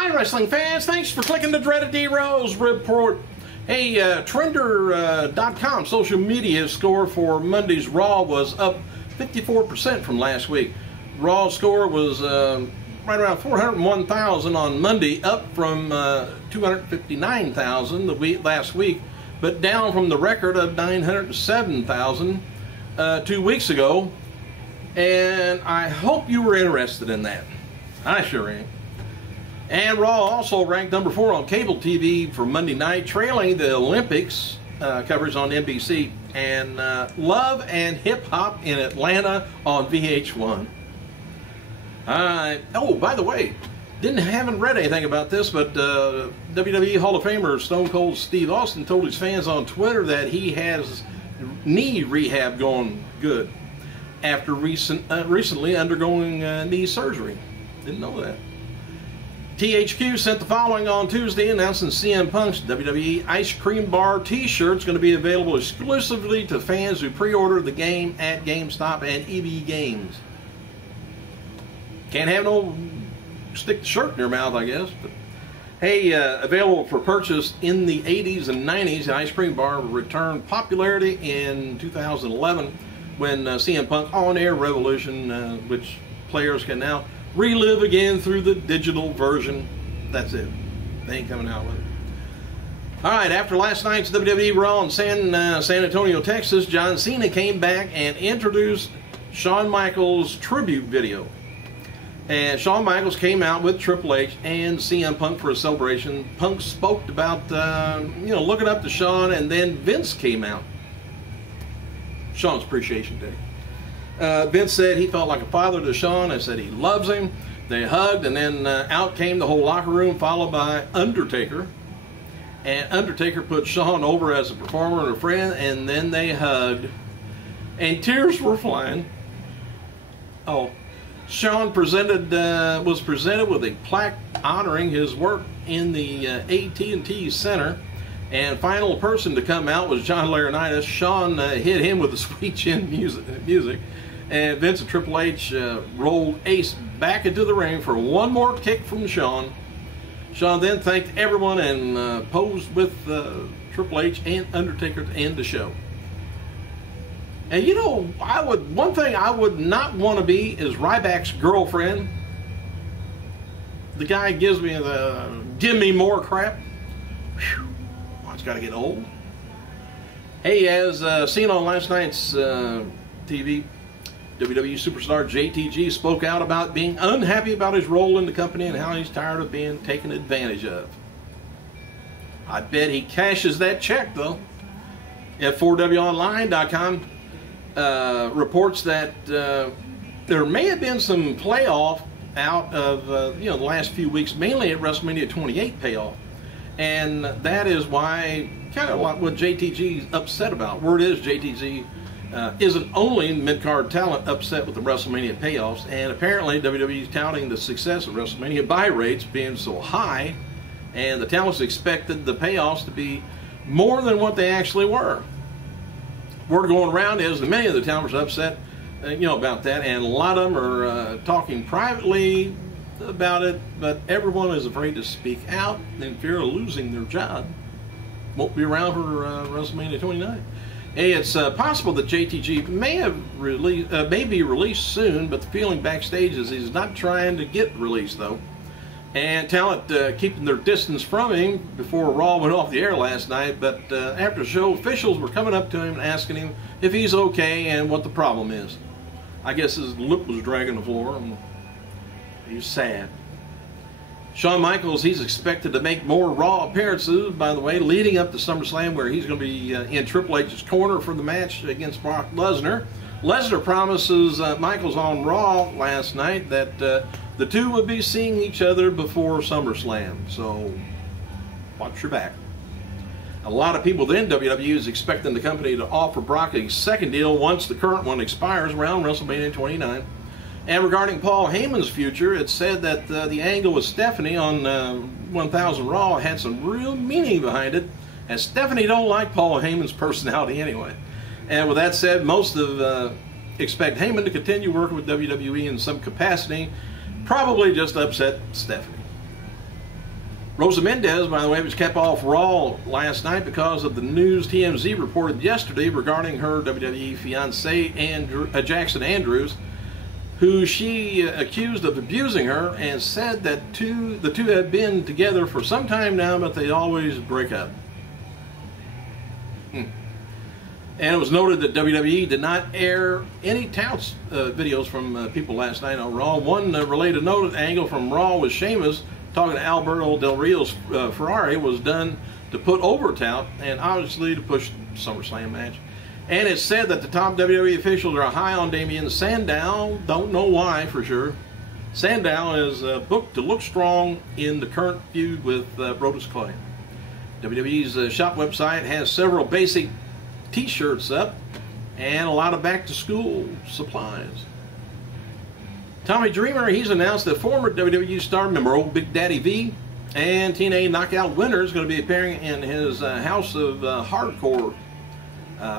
Hi, wrestling fans. Thanks for clicking the dreaded D-Rose report. Hey, Trender.com social media score for Monday's Raw was up 54% from last week. Raw score was right around 401,000 on Monday, up from 259,000 last week, but down from the record of 907,000 2 weeks ago. And I hope you were interested in that. I sure am. And Raw also ranked number 4 on cable TV for Monday night, trailing the Olympics coverage on NBC, and Love and Hip Hop in Atlanta on VH1. Oh, by the way, haven't read anything about this, but WWE Hall of Famer Stone Cold Steve Austin told his fans on Twitter that he has knee rehab going good after recently undergoing knee surgery. Didn't know that. THQ sent the following on Tuesday, announcing CM Punk's WWE Ice Cream Bar t-shirt's going to be available exclusively to fans who pre-order the game at GameStop and EB Games. Can't have no stick the shirt in your mouth, I guess. But hey, available for purchase in the 80s and 90s, the Ice Cream Bar returned popularity in 2011 when CM Punk On-Air Revolution, which players can now relive again through the digital version. That's it. They ain't coming out with it. Alright, after last night's WWE Raw in San Antonio, Texas, John Cena came back and introduced Shawn Michaels' tribute video. And Shawn Michaels came out with Triple H and CM Punk for a celebration. Punk spoke about, looking up to Shawn, and then Vince came out. Shawn's Appreciation Day. Vince said he felt like a father to Shawn and said he loves him. They hugged, and then out came the whole locker room, followed by Undertaker. And Undertaker put Shawn over as a performer and a friend, and then they hugged. And tears were flying. Oh, Shawn was presented with a plaque honoring his work in the AT&T Center. And final person to come out was John Laurinaitis. Shawn hit him with the sweet chin music. And Vince and Triple H rolled Ace back into the ring for one more kick from Shawn. Shawn then thanked everyone and posed with Triple H and Undertaker to end the show. And you know, one thing I would not want to be is Ryback's girlfriend. The guy gives me give me more crap. Whew. Well, it's got to get old. Hey, as seen on last night's TV, WWE superstar JTG spoke out about being unhappy about his role in the company and how he's tired of being taken advantage of. I bet he cashes that check, though. F4WOnline.com reports that there may have been some playoff out of the last few weeks, mainly at WrestleMania 28 payoff. And that is why, kind of like what JTG's upset about. Word is JTG isn't only mid-card talent upset with the WrestleMania payoffs, and apparently WWE is touting the success of WrestleMania buy rates being so high, and the talents expected the payoffs to be more than what they actually were. Word going around is that many of the talents are upset, about that, and a lot of them are talking privately about it, but everyone is afraid to speak out in fear of losing their job. Won't be around for WrestleMania 29. Hey, it's possible that JTG may be released soon, but the feeling backstage is he's not trying to get released, though. And talent keeping their distance from him before Raw went off the air last night, but after the show, officials were coming up to him and asking him if he's okay and what the problem is. I guess his lip was dragging the floor, and he's sad. Shawn Michaels, he's expected to make more Raw appearances, by the way, leading up to SummerSlam, where he's going to be in Triple H's corner for the match against Brock Lesnar. Lesnar promises Michaels on Raw last night that the two would be seeing each other before SummerSlam, so watch your back. A lot of people within WWE is expecting the company to offer Brock a second deal once the current one expires around WrestleMania 29. And regarding Paul Heyman's future, it's said that the angle with Stephanie on 1000 Raw had some real meaning behind it, and Stephanie don't like Paul Heyman's personality anyway. And with that said, most expect Heyman to continue working with WWE in some capacity, probably just upset Stephanie. Rosa Mendez, by the way, was kept off Raw last night because of the news TMZ reported yesterday regarding her WWE fiancé, Jackson Andrews, who she accused of abusing her and said that the two have been together for some time now, but they always break up. And it was noted that WWE did not air any touts videos from people last night on Raw. One related note angle from Raw was Sheamus talking to Alberto Del Rio's Ferrari was done to put over tout and obviously to push the SummerSlam match. And it's said that the top WWE officials are high on Damien Sandow. Don't know why for sure. Sandow is booked to look strong in the current feud with Brodus Clay. WWE's shop website has several basic t-shirts up and a lot of back-to-school supplies. Tommy Dreamer, he's announced that former WWE star member Old Big Daddy V and TNA Knockout winner is going to be appearing in his House of Hardcore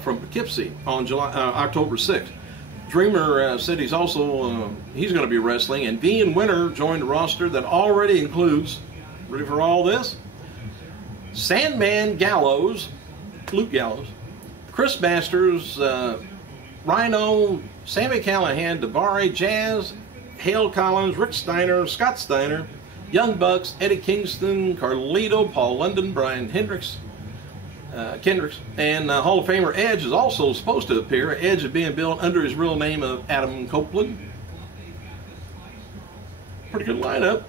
from Poughkeepsie on October 6th. Dreamer said he's going to be wrestling, and V and Winner joined a roster that already includes, ready for all this, Sandman Gallows, Luke Gallows, Chris Masters, Rhino, Sami Callihan, Daivari, Jazz, Hale Collins, Rick Steiner, Scott Steiner, Young Bucks, Eddie Kingston, Carlito, Paul London, Brian Kendricks, and Hall of Famer Edge is also supposed to appear. Edge is being billed under his real name of Adam Copeland. Pretty good lineup.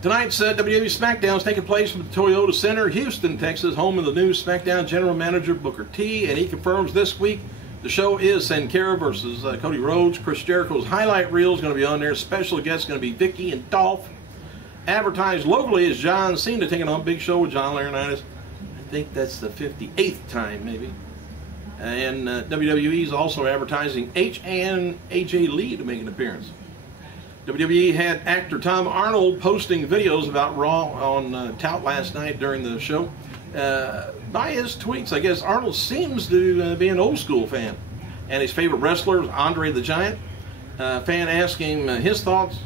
Tonight's WWE SmackDown is taking place from the Toyota Center, Houston, Texas, home of the new SmackDown General Manager Booker T, and he confirms this week the show is Sin Cara versus Cody Rhodes. Chris Jericho's highlight reel is going to be on there. Special guests going to be Vicky and Dolph. Advertised locally is John Cena taking on Big Show with John Laurinaitis. I think that's the 58th time, maybe. And WWE is also advertising H and AJ Lee to make an appearance. WWE had actor Tom Arnold posting videos about Raw on Tout last night during the show. By his tweets, I guess Arnold seems to be an old school fan. And his favorite wrestler is Andre the Giant. Fan asked him his thoughts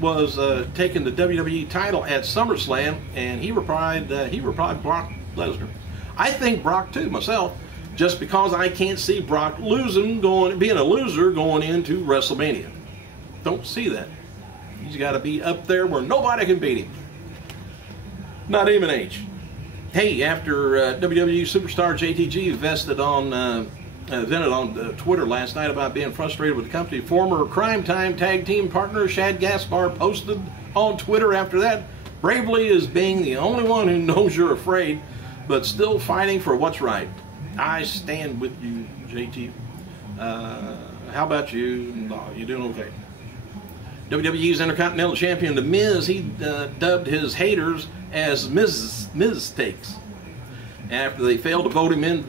was taking the WWE title at SummerSlam, and he replied Brock Lesnar. I think Brock too, myself, just because I can't see Brock being a loser going into WrestleMania. Don't see that. He's got to be up there where nobody can beat him. Not even H. Hey, after WWE superstar JTG vented on Twitter last night about being frustrated with the company, former Crime Time tag team partner Shad Gaspar posted on Twitter after that, bravely as being the only one who knows you're afraid, but still fighting for what's right. I stand with you, JT. How about you? No, you're doing okay. WWE's Intercontinental Champion, The Miz, he dubbed his haters as Miz Takes after they failed to vote him in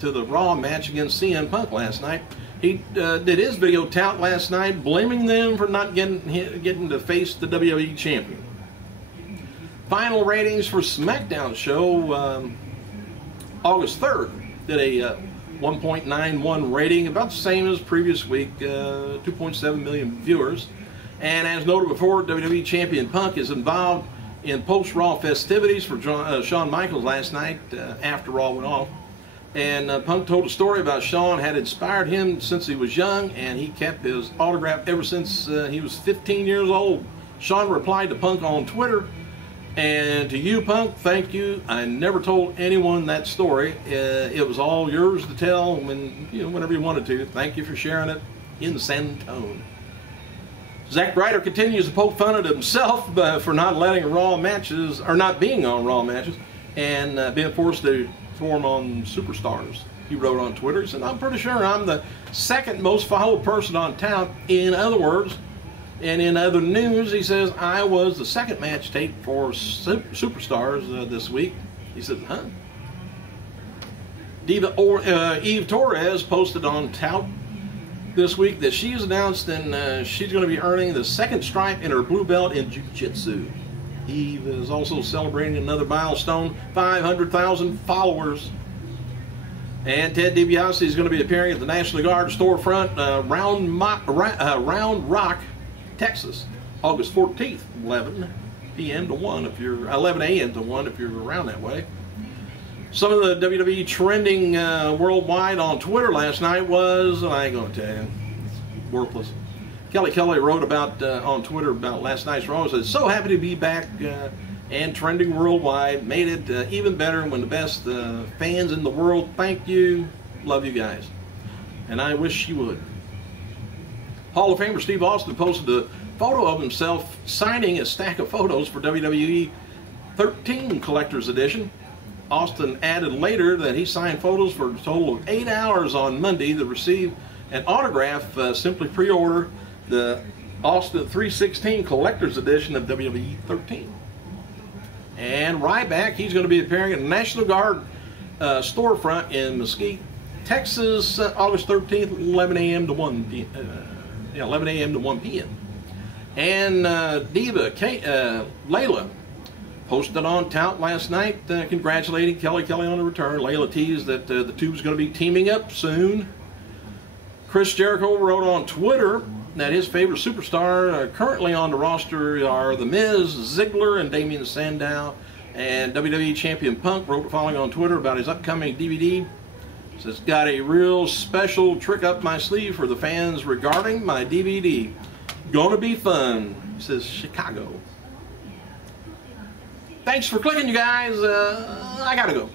to the Raw match against CM Punk last night. He did his video tout last night, blaming them for not getting to face the WWE Champion. Final ratings for SmackDown show, August 3rd, did a 1.91 rating, about the same as previous week, 2.7 million viewers. And as noted before, WWE Champion Punk is involved in post-Raw festivities for Shawn Michaels last night after Raw went off. And Punk told a story about Shawn had inspired him since he was young, and he kept his autograph ever since he was 15 years old. Shawn replied to Punk on Twitter, and to you, Punk, thank you. I never told anyone that story. It was all yours to tell whenever you wanted to. Thank you for sharing it in Santone. Zack Ryder continues to poke fun at himself for not letting Raw matches, or not being on Raw matches, and being forced to perform on Superstars. He wrote on Twitter, he said, I'm pretty sure I'm the second most followed person on town. In other words, and in other news, he says, I was the second match taped for Superstars this week. He said, huh? Eve Torres posted on Tout this week that she's announced and she's going to be earning the second stripe in her blue belt in Jiu-Jitsu. Eve is also celebrating another milestone, 500,000 followers. And Ted DiBiase is going to be appearing at the National Guard storefront, Round Rock, Texas, August 14th, 11 p.m. to 1 if you're 11 a.m. to 1 if you're around that way. Some of the WWE trending worldwide on Twitter last night was, I ain't gonna tell you, it's worthless. Kelly wrote about on Twitter about last night's Raw. Said, "So happy to be back and trending worldwide. Made it even better when the best fans in the world. Thank you, love you guys." And I wish you would. Hall of Famer Steve Austin posted a photo of himself signing a stack of photos for WWE 13 Collector's Edition. Austin added later that he signed photos for a total of 8 hours on Monday. To receive an autograph, simply pre-order the Austin 316 Collector's Edition of WWE 13. And Ryback, he's going to be appearing at the National Guard storefront in Mesquite, Texas, August 13th, 11 a.m. to 1 p.m. 11 a.m. to 1 p.m. And Diva Layla posted on Tout last night congratulating Kelly on the return. Layla teased that the tube's going to be teaming up soon. Chris Jericho wrote on Twitter that his favorite superstar currently on the roster are The Miz, Ziggler, and Damien Sandow. And WWE Champion Punk wrote the following on Twitter about his upcoming DVD. Says, "Got a real special trick up my sleeve for the fans regarding my DVD. Gonna be fun." He says, Chicago. Thanks for clicking, you guys. I gotta go.